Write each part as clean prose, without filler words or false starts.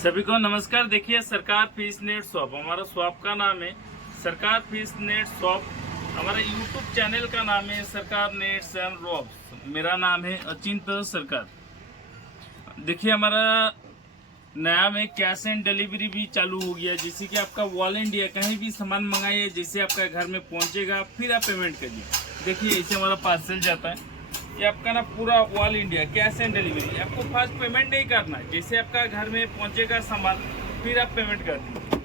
सभी को नमस्कार। देखिए सरकार फिश नेट शॉप, हमारा शॉप का नाम है सरकार फिश नेट शॉप। हमारा यूट्यूब चैनल का नाम है सरकार नेट्स एंड रॉब्स। मेरा नाम है अचिंत सरकार। देखिए हमारा नया में कैश एंड डिलीवरी भी चालू हो गया, जैसे कि आपका ऑल इंडिया कहीं भी सामान मंगाइए, जैसे आपका घर में पहुंचेगा फिर आप पेमेंट करिए। देखिए ऐसे हमारा पार्सल जाता है, ये आपका ना पूरा all India cash and delivery. आपको फर्स्ट पेमेंट नहीं करना है, जैसे आपका घर में पहुंचेगा सामान फिर आप पेमेंट कर दीजिए।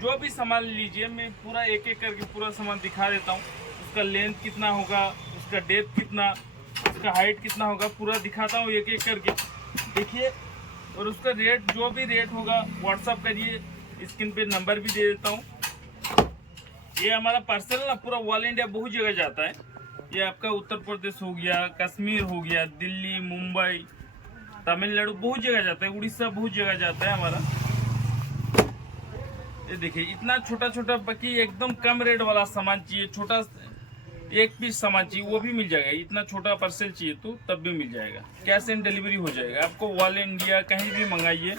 जो भी सामान लीजिए मैं पूरा एक एक करके पूरा सामान दिखा देता हूँ। उसका लेंथ कितना होगा, उसका डेप्थ कितना, उसका हाइट कितना होगा, पूरा दिखाता हूँ एक एक करके। देखिए और उसका रेट, जो भी रेट होगा व्हाट्सअप करिए, स्क्रीन पे नंबर भी दे देता हूँ। ये हमारा पार्सल ना पूरा ऑल इंडिया बहुत जगह जाता है। ये आपका उत्तर प्रदेश हो गया, कश्मीर हो गया, दिल्ली, मुंबई, तमिलनाडु, बहुत जगह जाता है, उड़ीसा बहुत जगह जाता है हमारा। ये देखिए इतना छोटा छोटा, बाकी एकदम कम रेट वाला सामान चाहिए, छोटा एक पीस सामान चाहिए वो भी मिल जाएगा। इतना छोटा पार्सल चाहिए तो तब भी मिल जाएगा, कैश एंड डिलीवरी हो जाएगा। आपको ऑल इंडिया कहीं भी मंगाइए।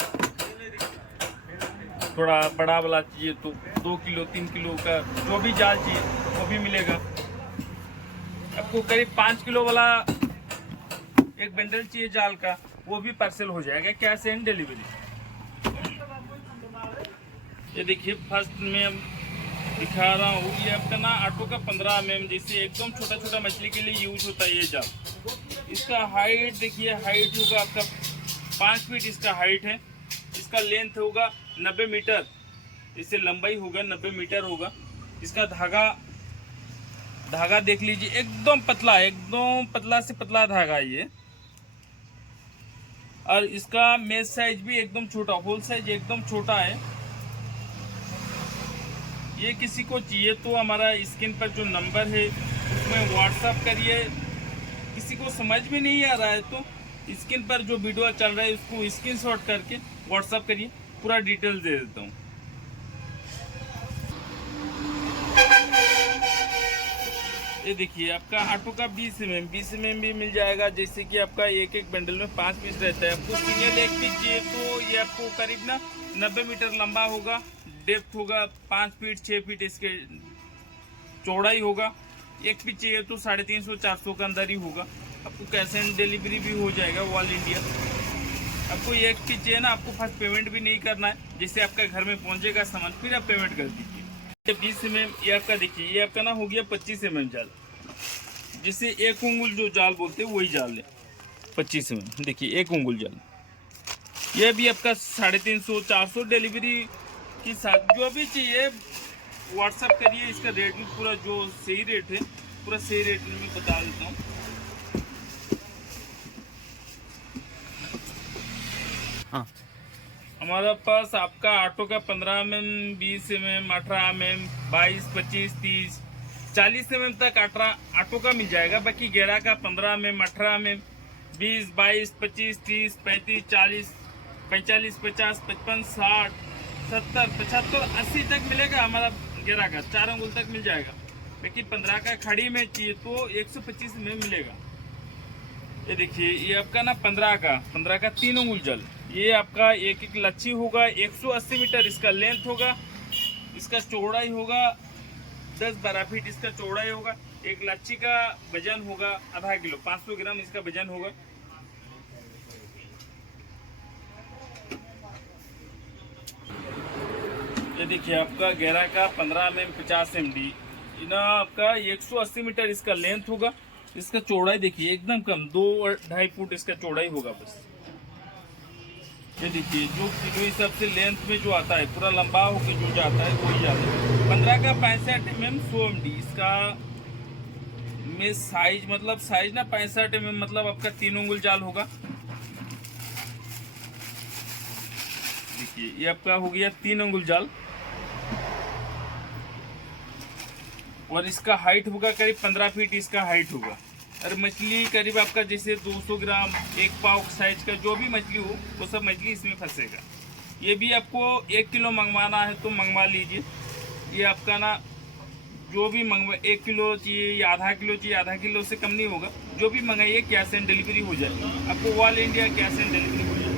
थोड़ा बड़ा वाला चाहिए तो 2 किलो 3 किलो का जो भी जाल चाहिए वो भी मिलेगा। आपको करीब 5 किलो वाला एक बंडल चाहिए जाल का, वो भी पार्सल हो जाएगा, कैश एंड डिलीवरी। ये देखिए फर्स्ट में हम दिखा रहा हूँ, ये आपका ना ऑटो का 15 mm, जैसे एकदम छोटा छोटा मछली के लिए यूज होता है ये जाल। इसका हाइट देखिए, हाइट होगा आपका 5 फीट इसका हाइट है। इसका लेंथ होगा 90 मीटर, इससे लंबाई होगा 90 मीटर होगा। इसका धागा देख लीजिए, एकदम पतला, एकदम पतला से पतला धागा ये। और इसका मेज साइज भी एकदम छोटा, होल साइज एकदम छोटा है। ये किसी को चाहिए तो हमारा स्क्रीन पर जो नंबर है उसमें व्हाट्सएप करिए। किसी को समझ में नहीं आ रहा है तो स्क्रीन पर जो वीडियो चल रहा है उसको स्क्रीनशॉट करके व्हाट्सएप करिए, पूरा डिटेल दे देता हूँ। ये देखिए आपका ऑटो का 20 mm भी मिल जाएगा, जैसे कि आपका एक एक बंडल में 5 पीस रहता है। आपको सिंगल एक पीस चाहिए तो ये आपको करीब ना 90 मीटर लंबा होगा, डेप्थ होगा 5 फीट 6 फीट इसके चौड़ाई होगा। एक पीस चाहिए तो 350-400 का अंदर ही होगा। आपको कैश एंड डिलीवरी भी हो जाएगा ऑल इंडिया। आपको एक पीस चाहिए ना, आपको फर्स्ट पेमेंट भी नहीं करना है, जैसे आपका घर में पहुंचेगा सामान फिर आप पेमेंट कर दीजिए। 20 mm ये आपका देखिए, ये आपका ना हो गया 25 mm जाल, जिसे एक उंगल जो जाल बोलते हैं वही जाल है 25 mm। देखिए एक उंगल जाल, ये भी आपका 350-400 डिलीवरी के साथ। जो भी चाहिए व्हाट्सएप करिए, इसका रेट भी पूरा जो सही रेट है पूरा सही रेट में बता देता हूँ। हाँ, हमारे पास आपका ऑटो का 15 mm, 20 mm, 18 mm, 22, 25, 30, 40 mm तक ऑटो का मिल जाएगा। बाकी गेरा का 15 mm, 18 mm, 20, 22, 25, 30, 35, 40, 45, 50, 55, 60, 70, 75, 80 तक मिलेगा। हमारा गेरा का 4 अंगुल तक मिल जाएगा। बाकी 15 का खड़ी में चाहिए तो 125 में मिलेगा। ये देखिए ये आपका ना 15 का 3 अंगुल जल, ये आपका एक एक लच्छी होगा 180 मीटर इसका लेंथ होगा। इसका चौड़ाई होगा 10-12 फीट इसका चौड़ाई होगा। एक लच्छी का वजन होगा आधा किलो, 500 ग्राम इसका वजन होगा। ये देखिए आपका गहरा का 15 mm 50 MD ना, आपका 180 मीटर इसका लेंथ होगा। इसका चौड़ाई देखिए एकदम कम, 2-2.5 फुट इसका चौड़ाई होगा बस। ये देखिए जो किलो हिसाब से लेंथ में जो आता है पूरा लंबा होकर जो जाता है वही आता है। 15 का 65 mm 100 MD इसका में साइज, मतलब साइज ना 65 mm मतलब आपका 3 उंगल जाल होगा। देखिए ये आपका हो गया 3 उंगल जाल, और इसका हाइट होगा करीब 15 फीट इसका हाइट होगा। और मछली करीब आपका जैसे 200 ग्राम 1 पाव साइज का जो भी मछली हो वो सब मछली इसमें फंसेगा। ये भी आपको 1 किलो मंगवाना है तो मंगवा लीजिए। ये आपका ना जो भी मंगवा 1 किलो चाहिए या आधा किलो चाहिए, आधा किलो से कम नहीं होगा। जो भी मंगाइए कैश एंड डिलीवरी हो जाएगी, आपको all India cash and delivery हो जाएगी।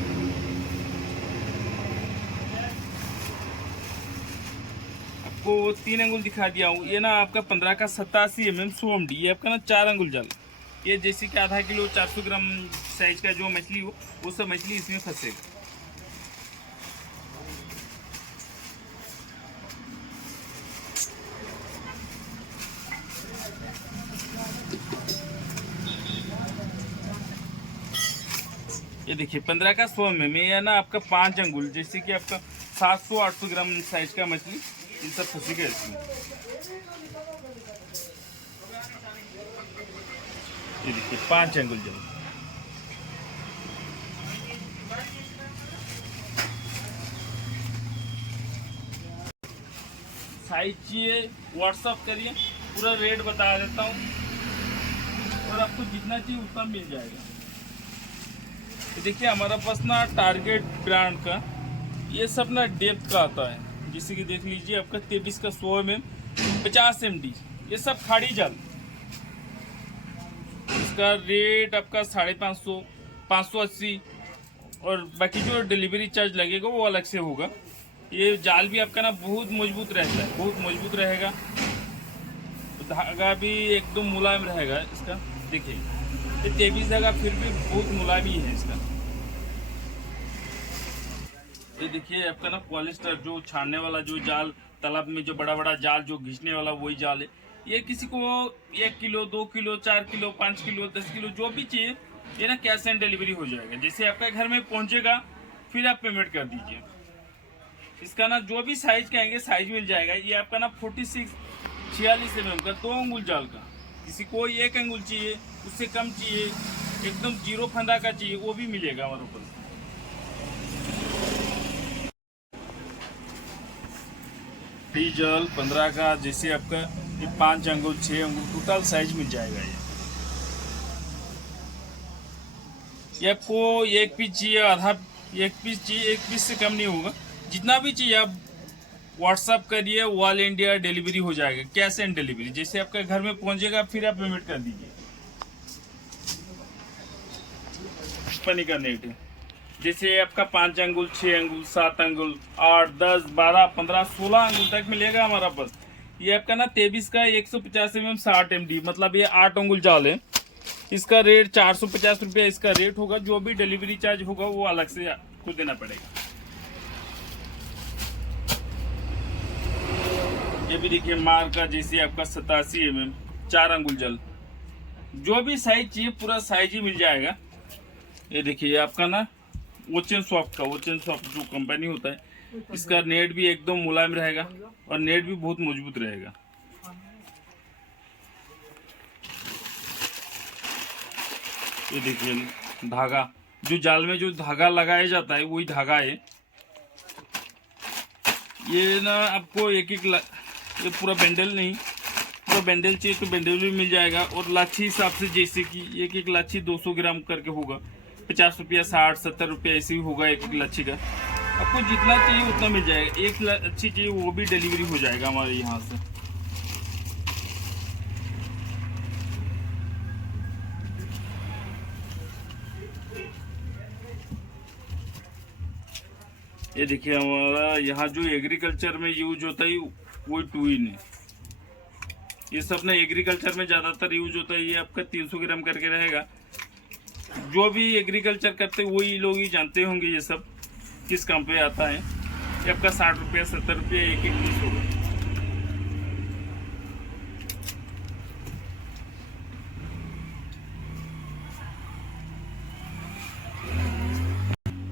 आपको 3 अंगुल दिखा दिया हूँ। ये ना आपका 15 का 87 100 MD, ये आपका ना 4 अंगुल जाल। ये जैसे कि आधा किलो 400 ग्राम साइज का जो मछली हो वो सब मछली इसमें फंसेगा। ये देखिए 15 का 100 में ये ना आपका 5 अंगुल, जैसे कि आपका 700-800 ग्राम साइज का मछली इन सब फंसेगा इसमें। ये देखिए 5 अंगुल जाल। साइज चाहिए व्हाट्सअप करिए, पूरा रेट बता देता हूँ और आपको जितना चाहिए उतना मिल जाएगा। तो देखिए हमारा पास ना टारगेट ब्रांड का ये सब ना डेप्थ का आता है, जैसे कि देख लीजिए आपका 23 का 100 mm 50 MD, ये सब खाड़ी जाल। इसका रेट आपका 550, 580 और बाकी जो डिलीवरी चार्ज लगेगा वो अलग से होगा। ये जाल भी आपका ना बहुत मजबूत रहता है, बहुत मजबूत रहेगा। धागा भी एकदम मुलायम रहेगा इसका। देखिए ये 23 धागा फिर भी बहुत मुलायम ही है इसका। ये देखिए आपका ना पॉलिस्टर जो छानने वाला जो जाल, तालाब में जो बड़ा बड़ा जाल जो घिसने वाला वही जाल है। ये किसी को 1 kilo 2 kilo 4 kilo 5 kilo 10 kilo जो भी चाहिए ये ना कैश ऑन डिलीवरी हो जाएगा। जैसे आपका घर में पहुंचेगा फिर आप पेमेंट कर दीजिए। इसका ना जो भी साइज कहेंगे साइज मिल जाएगा। ये आपका ना 46 mm का 2 अंगुल जाल का, किसी को 1 अंगुल चाहिए, उससे कम चाहिए, एकदम 0 फंदा का चाहिए, वो भी मिलेगा हमारे ऊपर। जाल 15 का, जैसे आपका ये 5 अंगुल 6 अंगुल टोटल साइज मिल जाएगा। ये आपको 1 पीस चाहिए, आधा 1 पीस चाहिए, 1 पीस से कम नहीं होगा। जितना भी चाहिए आप व्हाट्सअप करिए, ऑल इंडिया डिलीवरी हो जाएगा, कैश एंड डिलीवरी। जैसे आपका घर में पहुंचेगा फिर आप पेमेंट कर दीजिए। पनी का नेट है, जैसे आपका 5 अंगुल 6 अंगुल 7 अंगुल 8 10 12 15 16 अंगुल तक मिलेगा हमारा पास। ये आपका ना 23 का 150 mm 60 MD, मतलब ये 8 अंगुल जाल है। इसका रेट 450 रुपया इसका रेट होगा। जो भी डिलीवरी चार्ज होगा वो अलग से आपको देना पड़ेगा। ये भी देखिए मार का, जैसे आपका 87 mm 4 अंगुल जल, जो भी साइज चाहिए पूरा साइज ही मिल जाएगा। ये देखिए आपका ना ओचन सॉफ्ट का, ओचन सॉफ्ट जो कंपनी होता है, इसका नेट भी एकदम मुलायम रहेगा और नेट भी बहुत मजबूत रहेगा। ये देखिए धागा, जो जाल में जो धागा लगाया जाता है वही धागा है। ये ना आपको ये पूरा बंडल नहीं, पूरा बंडल चाहिए तो बंडल भी मिल जाएगा। और लाठी हिसाब से, जैसे कि एक लाठी 200 ग्राम करके होगा, 50 रुपया 60 70 रुपया ऐसे ही होगा एक लाठी का। आपको जितना चाहिए उतना मिल जाएगा। 1 लाठी चाहिए वो भी डिलीवरी हो जाएगा हमारे यहाँ से। ये देखिए हमारा यहाँ जो एग्रीकल्चर में यूज होता है वो ट्विन है। ये सब ना एग्रीकल्चर में ज्यादातर यूज होता है। ये आपका 300 ग्राम करके रहेगा। जो भी एग्रीकल्चर करते हैं वही लोग ही जानते होंगे ये सब किस काम पे आता है। ये आपका 60 रुपया 70 रुपया एक पीस होगा।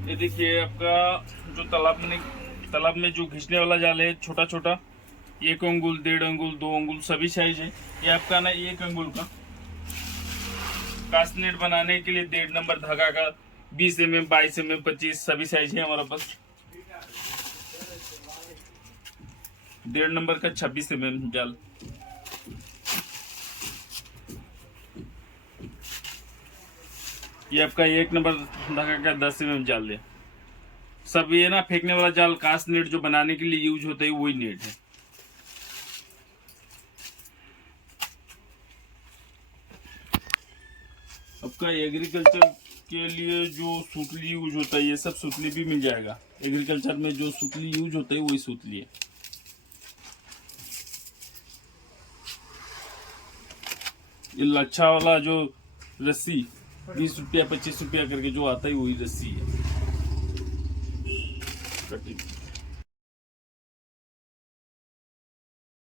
ये देखिए आपका जो तालाब में जो घिसने वाला जाल है, छोटा छोटा 1 अंगुल 1.5 अंगुल 2 अंगुल सभी साइज है। ये आपका ना 1 अंगुल का कास्ट नेट बनाने के लिए 1.5 नंबर धागा का 20 mm 22 mm 25 सभी साइज है हमारा पास। 1.5 नंबर का 26 mm जाल। ये आपका 1 नंबर धागा का 10 mm जाल है। सब ये ना फेंकने वाला जाल कास्ट नेट जो बनाने के लिए यूज होता है वही नेट है। आपका एग्रीकल्चर के लिए जो सूतली यूज होता है ये सब सूतली भी मिल जाएगा। एग्रीकल्चर में जो सूतली यूज होता है वही सूतली है। ये लच्छा वाला जो रस्सी 20 रुपया 25 रुपया करके जो आता है वही रस्सी है। कटिंग